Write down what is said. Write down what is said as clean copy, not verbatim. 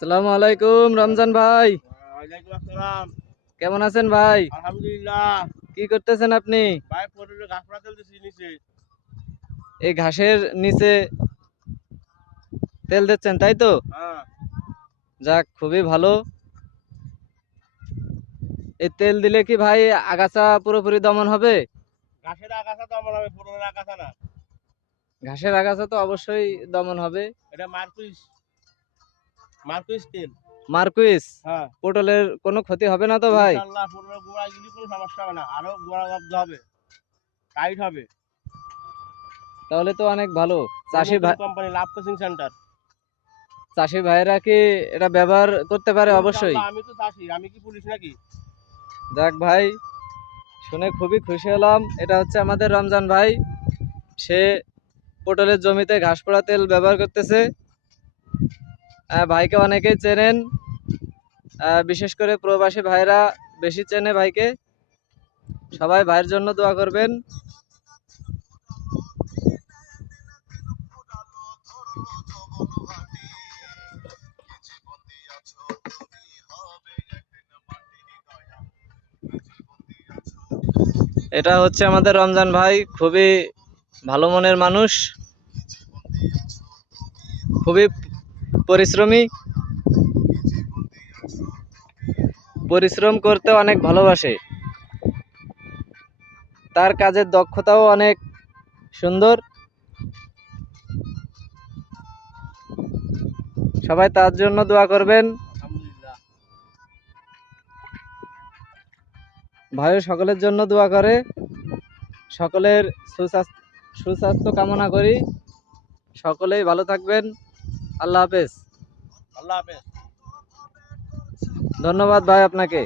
আসসালামু আলাইকুম রমজান ভাই, ওয়ালাইকুম আসসালাম। কেমন আছেন ভাই? আলহামদুলিল্লাহ। কি করতেছেন আপনি? ভাই পটলের ঘাস পাড়া চলতেছি নিচে। এই ঘাসের নিচে তেল দিচ্ছেন তাই তো? হ্যাঁ। যাক, খুবই ভালো। এই তেল দিলে কি ভাই আগাছা পুরোপুরি দমন হবে? ঘাসের আগাছা তো আমার হবে, পটলের আগাছা না। ঘাসের আগাছা তো অবশ্যই দমন হবে। এটা মার্কুইস মার্কুইস তেল। মার্কুইস। হ্যাঁ। পটলের কোনো ক্ষতি হবে না তো ভাই? ইনশাআল্লাহ পটলের গোড়া গেলে কোনো সমস্যা হবে না, আরো গোড়া জব্দ হবে, টাইট হবে। তাহলে তো অনেক ভালো। চাষি ভাই, কোম্পানি লাভ কোচিং সেন্টার। চাষি ভাইরা কি এটা ব্যবহার করতে পারে? অবশ্যই। ইনশাআল্লাহ, আমি তো চাষি, আমি কি পুলিশ নাকি? যাক ভাই, শুনে খুবই খুশি হলাম। এটা হচ্ছে আমাদের রমজান ভাই। সে পটলের জমিতে ঘাস পোড়া তেল ব্যবহার করতেছে। ভাইকে অনেকেই চেনেন, বিশেষ করে প্রবাসী ভাইরা বেশি চেনে ভাইকে। সবাই ভাইয়ের জন্য দোয়া করবেন। এটা হচ্ছে আমাদের রমজান ভাই, খুবই ভালো মনের মানুষ, খুবই পরিশ্রমী, পরিশ্রম করতে অনেক ভালোবাসে। তার কাজের দক্ষতাও অনেক সুন্দর। সবাই তার জন্য দোয়া করবেন। আলহামদুলিল্লাহ। ভাইও সকলের জন্য দোয়া করে। সকলের সুস্বাস্থ্য কামনা করি। সকলেই ভালো থাকবেন। আল্লাহ হাফেজ। আল্লাহ হাফেজ। ধন্যবাদ ভাই আপনাকে।